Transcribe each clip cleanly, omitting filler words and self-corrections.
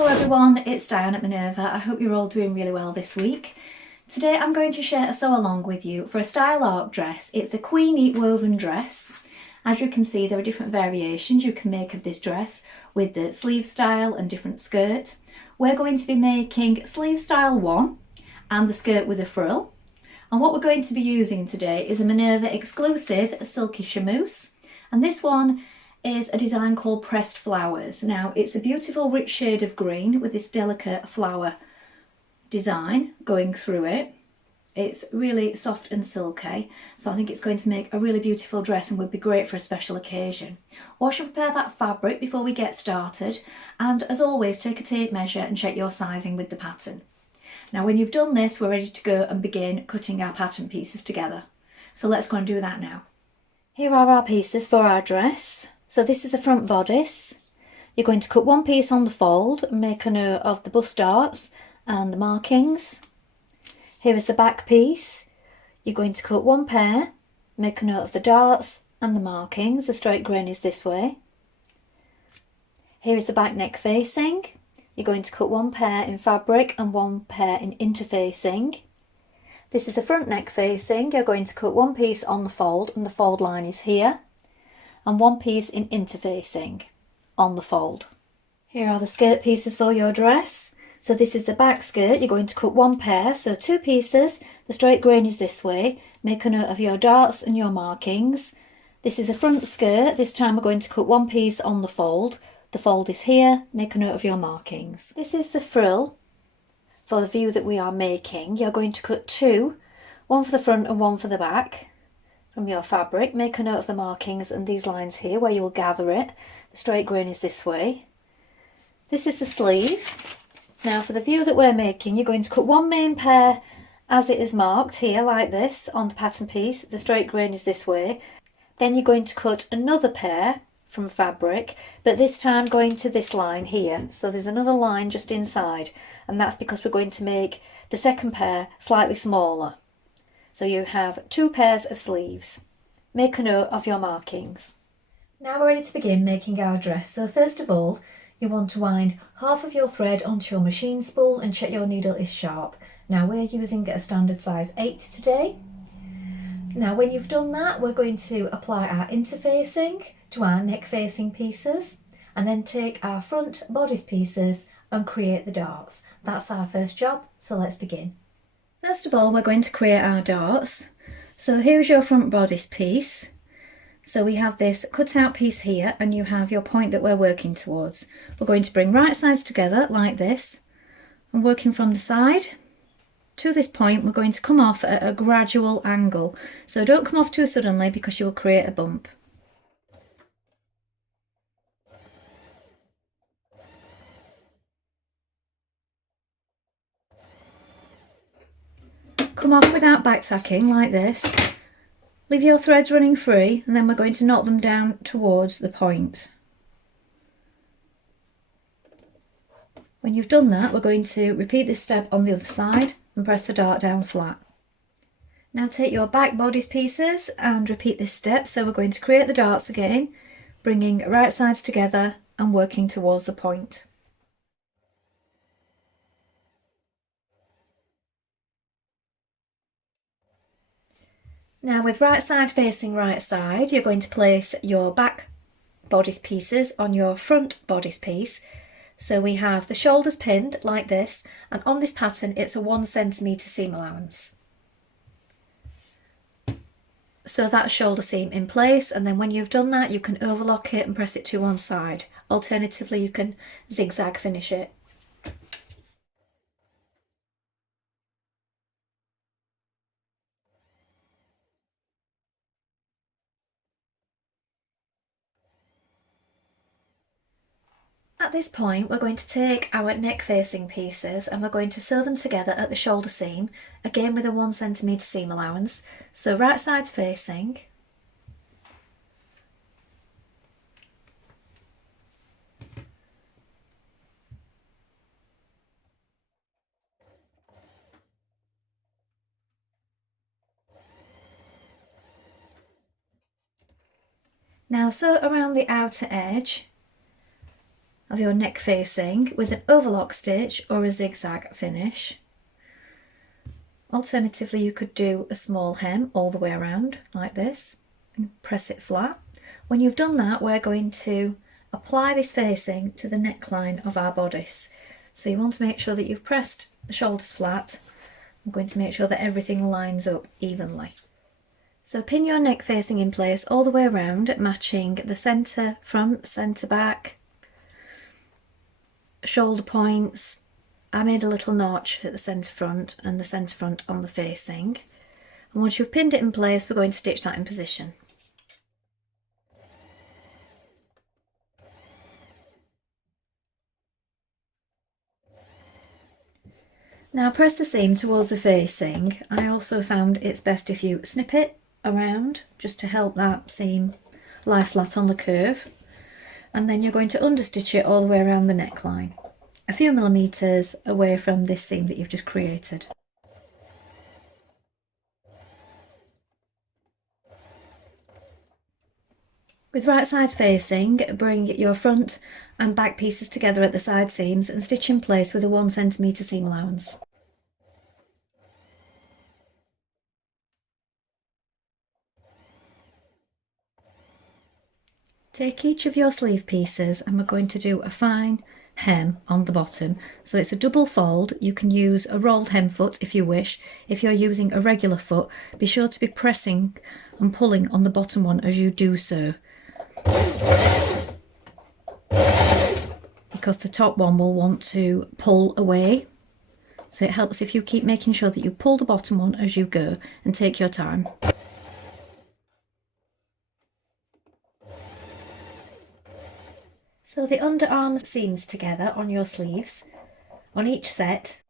Hello everyone, it's Dianne at Minerva. I hope you're all doing really well this week. Today I'm going to share a sew along with you for a style arc dress. It's the Queenie woven dress. As you can see, there are different variations you can make of this dress with the sleeve style and different skirt. We're going to be making sleeve style 1 and the skirt with a frill. And what we're going to be using today is a Minerva exclusive silky chamoose, and this one is a design called Pressed Flowers. Now it's a beautiful rich shade of green with this delicate flower design going through it. It's really soft and silky, so I think it's going to make a really beautiful dress and would be great for a special occasion. Wash and prepare that fabric before we get started, and as always take a tape measure and check your sizing with the pattern. Now when you've done this, we're ready to go and begin cutting our pattern pieces together. So let's go and do that now. Here are our pieces for our dress. So this is the front bodice. You're going to cut one piece on the fold and make a note of the bust darts and the markings. Here is the back piece. You're going to cut one pair, make a note of the darts and the markings. The straight grain is this way. Here is the back neck facing. You're going to cut one pair in fabric and one pair in interfacing. This is the front neck facing. You're going to cut one piece on the fold, and the fold line is here, and one piece in interfacing on the fold. Here are the skirt pieces for your dress. So this is the back skirt. You're going to cut one pair, so two pieces. The straight grain is this way. Make a note of your darts and your markings. This is the front skirt. This time we're going to cut one piece on the fold. The fold is here. Make a note of your markings. This is the frill for the view that we are making. You're going to cut two, one for the front and one for the back from your fabric. Make a note of the markings and these lines here where you will gather it. The straight grain is this way. This is the sleeve. Now for the view that we're making, you're going to cut one main pair as it is marked here like this on the pattern piece. The straight grain is this way. Then you're going to cut another pair from fabric, but this time going to this line here. So there's another line just inside, and that's because we're going to make the second pair slightly smaller. So you have two pairs of sleeves. Make a note of your markings. Now we're ready to begin making our dress. So first of all, you want to wind half of your thread onto your machine spool and check your needle is sharp. Now we're using a standard size 8 today. Now when you've done that, we're going to apply our interfacing to our neck facing pieces, and then take our front bodice pieces and create the darts. That's our first job, so let's begin. First of all, we're going to create our darts. So here's your front bodice piece. So we have this cut out piece here, and you have your point that we're working towards. We're going to bring right sides together like this, and working from the side to this point, we're going to come off at a gradual angle. So don't come off too suddenly because you will create a bump. Come off without back tacking like this. Leave your threads running free, and then we're going to knot them down towards the point. When you've done that, we're going to repeat this step on the other side and press the dart down flat. Now take your back bodice pieces and repeat this step. So we're going to create the darts again, bringing right sides together and working towards the point. Now with right side facing right side, you're going to place your back bodice pieces on your front bodice piece. So we have the shoulders pinned like this, and on this pattern it's a 1 centimetre seam allowance. So that's shoulder seam in place, and then when you've done that you can overlock it and press it to one side. Alternatively you can zigzag finish it. At this point, we're going to take our neck facing pieces and we're going to sew them together at the shoulder seam, again with a 1 centimetre seam allowance. So right sides facing. Now sew around the outer edge of your neck facing with an overlock stitch or a zigzag finish. Alternatively, you could do a small hem all the way around like this and press it flat. When you've done that, we're going to apply this facing to the neckline of our bodice. So you want to make sure that you've pressed the shoulders flat. I'm going to make sure that everything lines up evenly. So pin your neck facing in place all the way around, matching the centre front, centre back, shoulder points. I made a little notch at the centre front and the centre front on the facing. And once you've pinned it in place, we're going to stitch that in position. Now press the seam towards the facing. I also found it's best if you snip it around just to help that seam lie flat on the curve. And then you're going to understitch it all the way around the neckline, a few millimetres away from this seam that you've just created. With right sides facing, bring your front and back pieces together at the side seams and stitch in place with a 1 cm seam allowance. Take each of your sleeve pieces and we're going to do a fine hem on the bottom. So it's a double fold. You can use a rolled hem foot if you wish. If you're using a regular foot, be sure to be pressing and pulling on the bottom one as you do so, because the top one will want to pull away. So it helps if you keep making sure that you pull the bottom one as you go and take your time. So the underarm seams together on your sleeves, on each set.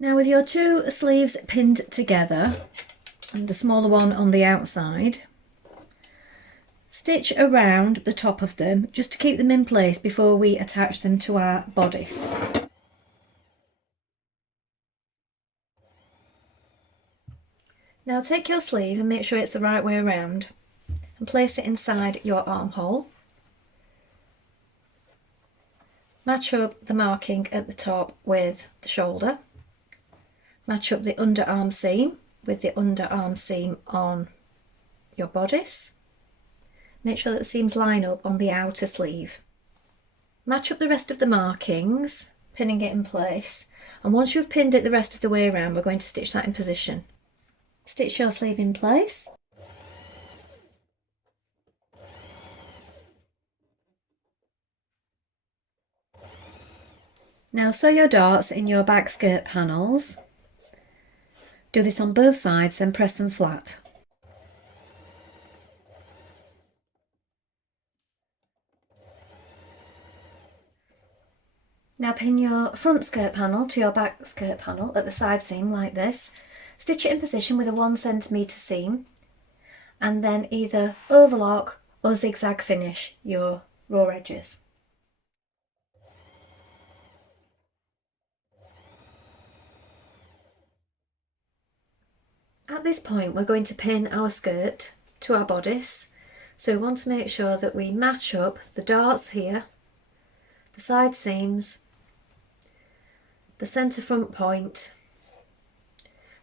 Now with your two sleeves pinned together and the smaller one on the outside, stitch around the top of them just to keep them in place before we attach them to our bodice. Now take your sleeve and make sure it's the right way around and place it inside your armhole. Match up the marking at the top with the shoulder. Match up the underarm seam with the underarm seam on your bodice. Make sure that the seams line up on the outer sleeve. Match up the rest of the markings, pinning it in place. And once you've pinned it the rest of the way around, we're going to stitch that in position. Stitch your sleeve in place. Now sew your darts in your back skirt panels. Do this on both sides, then press them flat. Now pin your front skirt panel to your back skirt panel at the side seam like this. Stitch it in position with a 1 cm seam and then either overlock or zigzag finish your raw edges. At this point we're going to pin our skirt to our bodice, so we want to make sure that we match up the darts here, the side seams, the centre front point,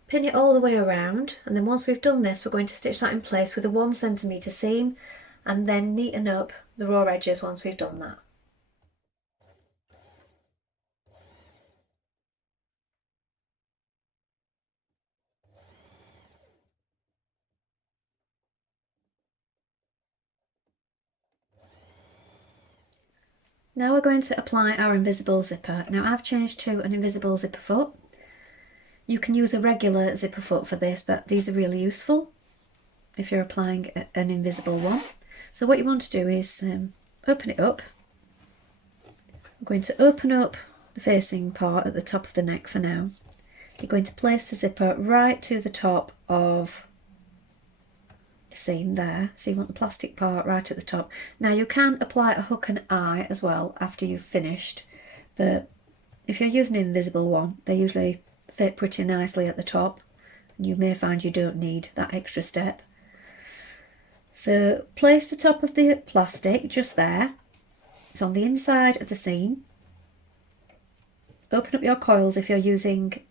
pin it all the way around, and then once we've done this we're going to stitch that in place with a 1 cm seam and then neaten up the raw edges once we've done that. Now we're going to apply our invisible zipper. Now I've changed to an invisible zipper foot. You can use a regular zipper foot for this, but these are really useful if you're applying an invisible one. So what you want to do is open it up. I'm going to open up the facing part at the top of the neck for now. You're going to place the zipper right to the top of the seam there. So you want the plastic part right at the top. Now you can apply a hook and eye as well after you've finished, but if you're using an invisible one, they usually fit pretty nicely at the top and you may find you don't need that extra step. So place the top of the plastic just there. It's on the inside of the seam. Open up your coils if you're using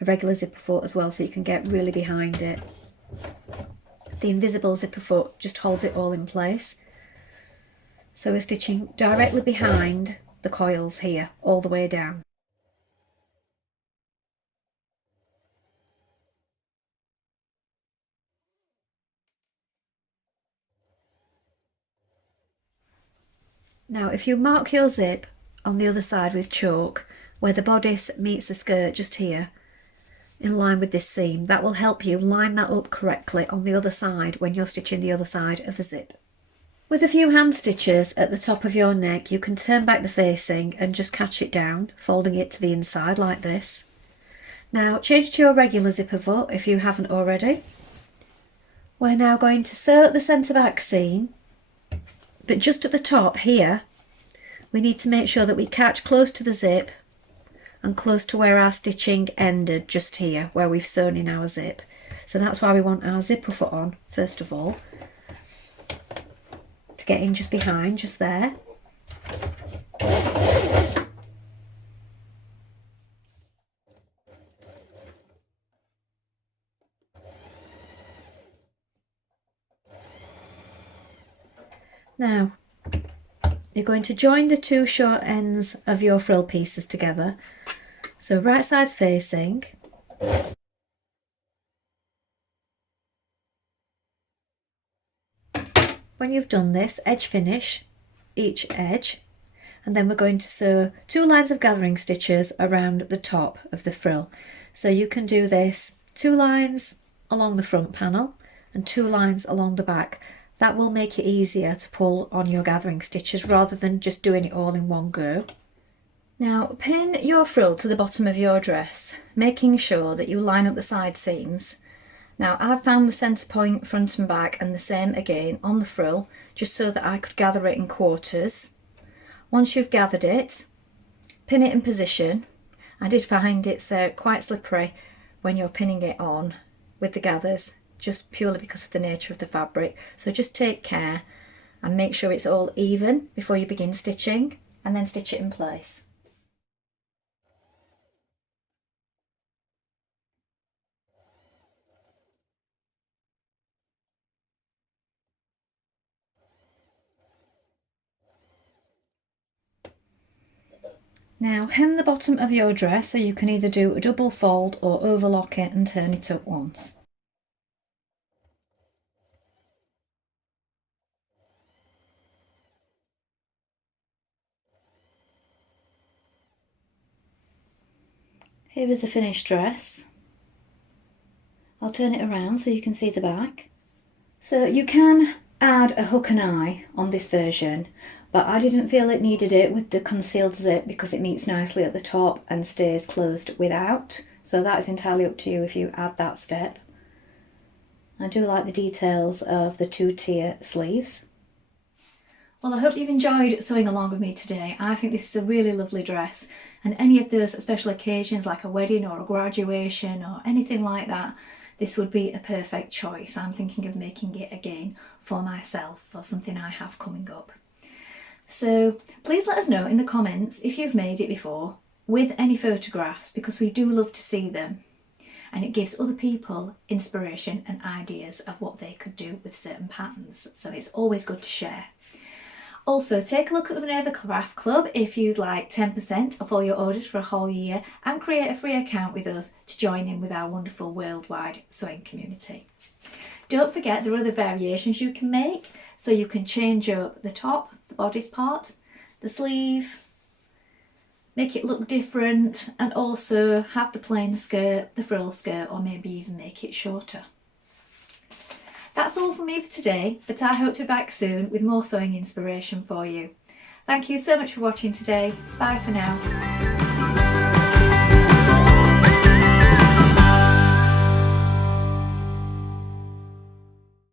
a regular zipper foot as well, so you can get really behind it. The invisible zipper foot just holds it all in place. So we're stitching directly behind the coils here, all the way down. Now if you mark your zip on the other side with chalk, where the bodice meets the skirt just here, in line with this seam, that will help you line that up correctly on the other side when you're stitching the other side of the zip. With a few hand stitches at the top of your neck, you can turn back the facing and just catch it down, folding it to the inside like this. Now change to your regular zipper foot if you haven't already. We're now going to sew at the centre back seam, but just at the top here, we need to make sure that we catch close to the zip and close to where our stitching ended, just here where we've sewn in our zip. So that's why we want our zipper foot on first of all, to get in just behind, just there. Now you're going to join the two short ends of your frill pieces together. So right side's facing. When you've done this, edge finish each edge, and then we're going to sew 2 lines of gathering stitches around the top of the frill. So you can do this 2 lines along the front panel and 2 lines along the back. That will make it easier to pull on your gathering stitches rather than just doing it all in one go. Now pin your frill to the bottom of your dress, making sure that you line up the side seams. Now I've found the centre point front and back and the same again on the frill, just so that I could gather it in quarters. Once you've gathered it, pin it in position. I did find it's quite slippery when you're pinning it on with the gathers, just purely because of the nature of the fabric. So just take care and make sure it's all even before you begin stitching, and then stitch it in place. Now hem the bottom of your dress, so you can either do a double fold or overlock it and turn it up once. Here is the finished dress. I'll turn it around so you can see the back. So you can add a hook and eye on this version, but I didn't feel it needed it with the concealed zip because it meets nicely at the top and stays closed without. So that is entirely up to you if you add that step. I do like the details of the 2-tier sleeves. Well, I hope you've enjoyed sewing along with me today. I think this is a really lovely dress, and any of those special occasions like a wedding or a graduation or anything like that, this would be a perfect choice. I'm thinking of making it again for myself, for something I have coming up. So please let us know in the comments if you've made it before with any photographs, because we do love to see them, and it gives other people inspiration and ideas of what they could do with certain patterns. So it's always good to share. Also, take a look at the Minerva Craft Club if you'd like 10% off all your orders for a whole year, and create a free account with us to join in with our wonderful worldwide sewing community. Don't forget there are other variations you can make, so you can change up the top, the bodice part, the sleeve, make it look different, and also have the plain skirt, the frill skirt, or maybe even make it shorter. That's all from me for today, but I hope to be back soon with more sewing inspiration for you. Thank you so much for watching today. Bye for now.